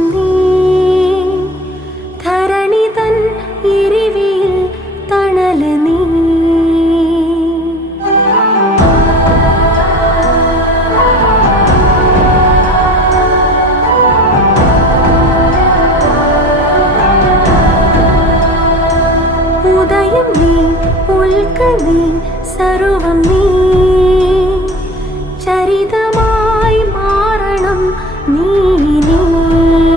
വെളിച്ചം നീ ധരണി തൻ എരിവിൽ തണല് നീ ഉദയം നീ ഉൽക്ക നീ സർവം നീ